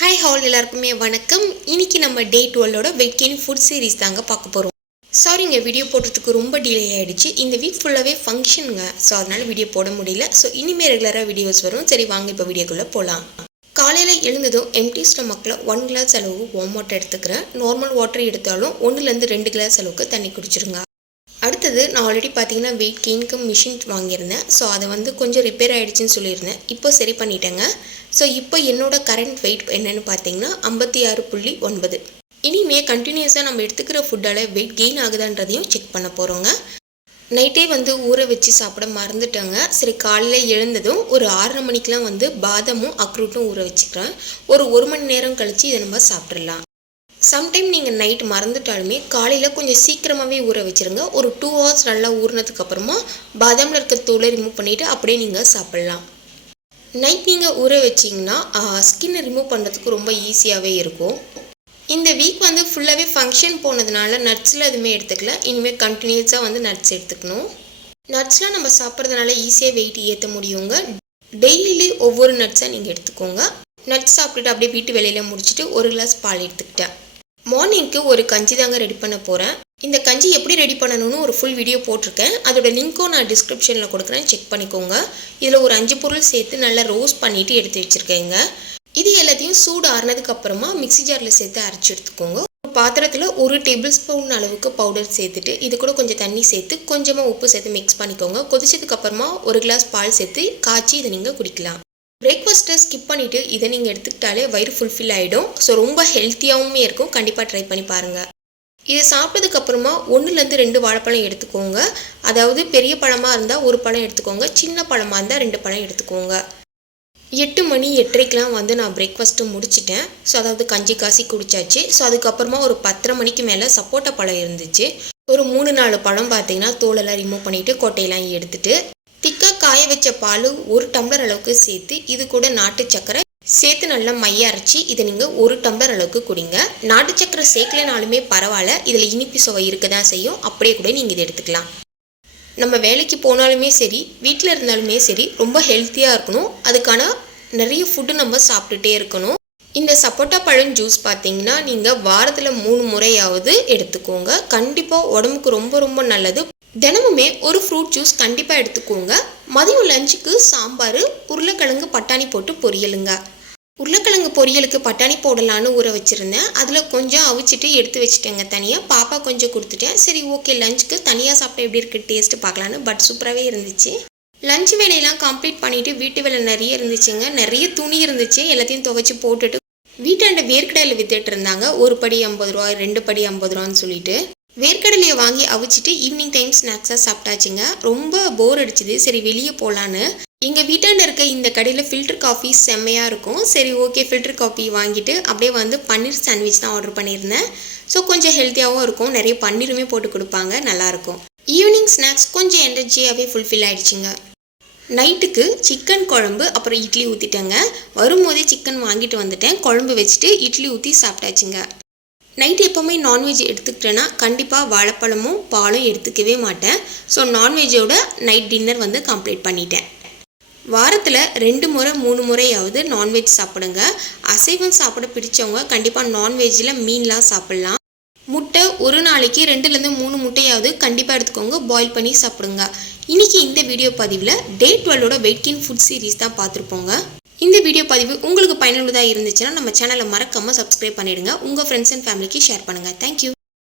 Hi hall எல்லாருக்குமே வணக்கம். இன்னைக்கு நம்ம டே 12ஓட வெயிட் கெயின் ஃபுட் சீரிஸ் தாங்க பார்க்க போகிறோம். சாரிங்க, வீடியோ போடுறதுக்கு ரொம்ப டிலே ஆகிடுச்சு. இந்த வீக் ஃபுல்லாகவே ஃபங்க்ஷனுங்க. ஸோ அதனால் வீடியோ போட முடியல. ஸோ இனிமேல் ரெகுலராக வீடியோஸ் வரும். சரி வாங்க இப்போ வீடியோக்குள்ளே போகலாம். காலையில் எழுந்ததும் எம்டி ஸ்டொமக்கில் 1 கிளாஸ் அளவு வார்ம் வாட்டர் எடுத்துக்கிறேன். நார்மல் வாட்டர் எடுத்தாலும் 1லேருந்து 2 கிளாஸ் அளவுக்கு தண்ணி குடிச்சிருங்க. அடுத்தது நான் ஆல்ரெடி பார்த்தீங்கன்னா வெயிட் கெயினுக்கு மிஷின் வாங்கியிருந்தேன். ஸோ அதை கொஞ்சம் ரிப்பேர் ஆகிடுச்சின்னு சொல்லியிருந்தேன். இப்போ சரி பண்ணிட்டேங்க. ஸோ இப்போ என்னோடய கரண்ட் வெயிட் என்னென்னு பார்த்தீங்கன்னா 56.9. இனிமேல் கண்டினியூஸாக நம்ம எடுத்துக்கிற ஃபுட்டால் வெயிட் கெயின் ஆகுதான்றதையும் செக் பண்ண போகிறோங்க. நைட்டே ஊற வச்சு சாப்பிட மறந்துட்டேங்க. சரி காலையில் எழுந்ததும் ஒரு 6:30 மணிக்கெலாம் பாதாமும் அக்ரூட்டும் ஊற வச்சுக்கிறேன். ஒரு மணி நேரம் கழித்து இதை நம்ம சாப்பிட்றலாம். சம்டைம் நீங்கள் நைட் மறந்துட்டாலுமே காலையில் கொஞ்சம் சீக்கிரமாகவே ஊற வச்சுருங்க. ஒரு 2 hours நல்லா ஊறினதுக்கப்புறமா பாதாமில் இருக்க தோலை ரிமூவ் பண்ணிவிட்டு அப்படியே நீங்கள் சாப்பிட்லாம். நைட் நீங்கள் ஊற வச்சிங்கன்னா ஸ்கின்னை ரிமூவ் பண்ணுறதுக்கு ரொம்ப ஈஸியாகவே இருக்கும். இந்த வீக் ஃபுல்லாகவே ஃபங்க்ஷன் போனதுனால நட்ஸில் எதுவுமே எடுத்துக்கல. இனிமேல் கண்டினியூஸாக நட்ஸ் எடுத்துக்கணும். நட்ஸ்லாம் நம்ம சாப்பிட்றதுனால ஈஸியாக வெயிட் ஏற்ற முடியுங்க. டெய்லி ஒவ்வொரு நட்ஸாக நீங்கள் எடுத்துக்கோங்க. நட்ஸ் சாப்பிட்டுட்டு அப்படியே வீட்டு வேலையில் முடிச்சுட்டு 1 கிளாஸ் பால் எடுத்துக்கிட்டேன். மார்னிங்க்கு ஒரு கஞ்சி தாங்க ரெடி பண்ண போகிறேன். இந்த கஞ்சி எப்படி ரெடி பண்ணணும்னு ஒரு ஃபுல் வீடியோ போட்டிருக்கேன். அதோட லிங்க்கும் நான் டிஸ்கிரிப்ஷனில் கொடுக்குறேன், செக் பண்ணிக்கோங்க. இதில் ஒரு 5 பொருள் சேர்த்து நல்லா ரோஸ்ட் பண்ணிவிட்டு எடுத்து வச்சுருக்கேங்க. இது எல்லாத்தையும் சூடு ஆறுனதுக்கு அப்புறமா மிக்ஸி ஜாரில் சேர்த்து அரைச்சி எடுத்துக்கோங்க. ஒரு பாத்திரத்தில் 1 டேபிள் ஸ்பூன் அளவுக்கு பவுடர் சேர்த்துட்டு இது கூட கொஞ்சம் தண்ணி சேர்த்து கொஞ்சமாக உப்பு சேர்த்து மிக்ஸ் பண்ணிக்கோங்க. கொதிச்சதுக்கப்புறமா 1 கிளாஸ் பால் சேர்த்து காய்ச்சி இதை நீங்கள் குடிக்கலாம். பிரேக்ஃபாஸ்ட்டை ஸ்கிப் பண்ணிவிட்டு இதை நீங்கள் எடுத்துக்கிட்டாலே வயிறு ஃபுல்ஃபில் ஆகிடும். ஸோ ரொம்ப ஹெல்த்தியாகவும் இருக்கும். கண்டிப்பாக ட்ரை பண்ணி பாருங்கள். இது சாப்பிட்டதுக்கப்புறமா 1லேருந்து 2 வாழைப்பழம் எடுத்துக்கோங்க. அதாவது பெரிய பழமாக இருந்தால் 1 பழம் எடுத்துக்கோங்க. சின்ன பழமாக இருந்தால் 2 பழம் எடுத்துக்கோங்க. 8 மணி 8:30க்கெலாம் நான் பிரேக்ஃபாஸ்ட்டு முடிச்சிட்டேன். ஸோ அதாவது கஞ்சி காசி குடித்தாச்சு. ஸோ அதுக்கப்புறமா ஒரு 10:30 மணிக்கு மேலே சப்போட்டா பழம் இருந்துச்சு. ஒரு 3-4 பழம் பார்த்தீங்கன்னா தோலெல்லாம் ரிமூவ் பண்ணிவிட்டு கொட்டையெல்லாம் எடுத்துகிட்டு திக்காக காய வச்ச பால் 1 டம்ளர் அளவுக்கு சேர்த்து இது கூட நாட்டு சக்கரை சேர்த்து நல்லா மைய அரைச்சி இதை நீங்கள் 1 டம்ளர் அளவுக்கு குடிங்க. நாட்டு சக்கரை சேர்க்கலனாலுமே பரவாயில்ல, இதில் இனிப்பு சுவை இருக்க தான் செய்யும். அப்படியே கூட நீங்கள் இதை எடுத்துக்கலாம். நம்ம வேலைக்கு போனாலுமே சரி, வீட்டில் இருந்தாலுமே சரி, ரொம்ப ஹெல்த்தியாக இருக்கணும். அதுக்கான நிறைய ஃபுட்டு நம்ம சாப்பிட்டுட்டே இருக்கணும். இந்த சப்போட்டா பழம் ஜூஸ் பார்த்தீங்கன்னா நீங்கள் வாரத்தில் 3 முறையாவது எடுத்துக்கோங்க. கண்டிப்பாக உடம்புக்கு ரொம்ப ரொம்ப நல்லது. தினமுமே ஒரு ஃப்ரூட் ஜூஸ் கண்டிப்பாக எடுத்துக்கோங்க. மதியம் லஞ்சுக்கு சாம்பார், உருளைக்கிழங்கு பட்டாணி போட்டு பொரியலுங்க. உருளைக்கிழங்கு பொரியலுக்கு பட்டாணி போடலான்னு ஊற வச்சுருந்தேன். அதில் கொஞ்சம் அவிச்சிட்டு எடுத்து வச்சுட்டேங்க தனியாக. பாப்பா கொஞ்சம் கொடுத்துட்டேன். சரி ஓகே, லஞ்சுக்கு தனியாக சாப்பிட்டா எப்படி இருக்குது டேஸ்ட்டு பார்க்கலான்னு. பட் சூப்பராகவே இருந்துச்சு. லஞ்ச் வேலையெல்லாம் கம்ப்ளீட் பண்ணிவிட்டு வீட்டு வேலை நிறைய இருந்துச்சுங்க. நிறைய துணி இருந்துச்சு. எல்லாத்தையும் துவைச்சி போட்டுட்டு வீட்டாண்ட வேர்க்கடையில் வித்துட்டு இருந்தாங்க. 1 படி 50 ரூபா, 2 படி 50 ரூபான்னு சொல்லிட்டு வேர்க்கடலையை வாங்கி அவிச்சிட்டு ஈவினிங் டைம் ஸ்நாக்ஸாக சாப்பிட்டாச்சுங்க. ரொம்ப போர் அடிச்சுது. சரி வெளியே போகலான்னு எங்கள் வீட்டாண்ட இருக்க இந்த கடையில் ஃபில்டர் காஃபி செம்மையாக இருக்கும். சரி ஓகே, ஃபில்டர் காஃபி வாங்கிட்டு அப்படியே பன்னீர் சாண்ட்விச் தான் ஆர்டர் பண்ணியிருந்தேன். ஸோ கொஞ்சம் ஹெல்த்தியாகவும் இருக்கும். நிறைய பன்னீருமே போட்டு கொடுப்பாங்க, நல்லாயிருக்கும். ஈவினிங் ஸ்நாக்ஸ் கொஞ்சம் எனர்ஜியாகவே ஃபுல்ஃபில் ஆகிடுச்சிங்க. நைட்டுக்கு சிக்கன் குழம்பு அப்புறம் இட்லி ஊற்றிட்டேங்க. வரும்போதே சிக்கன் வாங்கிட்டு வந்துட்டேன். குழம்பு வச்சுட்டு இட்லி ஊற்றி சாப்பிட்டாச்சுங்க. நைட்டு எப்போவுமே நான்வெஜ் எடுத்துக்கிட்டேன்னா கண்டிப்பாக வாழைப்பழமும் பாலும் எடுத்துக்கவே மாட்டேன். ஸோ நான்வெஜ்ஜோட நைட் டின்னர் கம்ப்ளீட் பண்ணிட்டேன். வாரத்தில் 2 முறை 3 முறையாவது நான்வெஜ் சாப்பிடுங்க. அசைவம் சாப்பிட பிடிச்சவங்க கண்டிப்பாக நான்வெஜ்ஜில் மீன்லாம் சாப்பிட்லாம். முட்டை ஒரு நாளைக்கு 2லேருந்து 3 முட்டையாவது கண்டிப்பாக எடுத்துக்கோங்க. பாயில் பண்ணி சாப்பிடுங்க. இன்றைக்கி இந்த வீடியோ பதிவில் டே 12ஓட வெயிட் கெயின் ஃபுட் சீரிஸ் தான் பார்த்துருப்போங்க. இந்த வீடியோ பதிவு உங்களுக்கு பயனுள்ளதாக இருந்துச்சுன்னா நம்ம சேனலை மறக்காமல் சப்ஸ்கிரைப் பண்ணிவிடுங்க. உங்கள் ஃப்ரெண்ட்ஸ் அண்ட் ஃபேமிலிக்கு ஷேர் பண்ணுங்கள். தேங்க்யூ.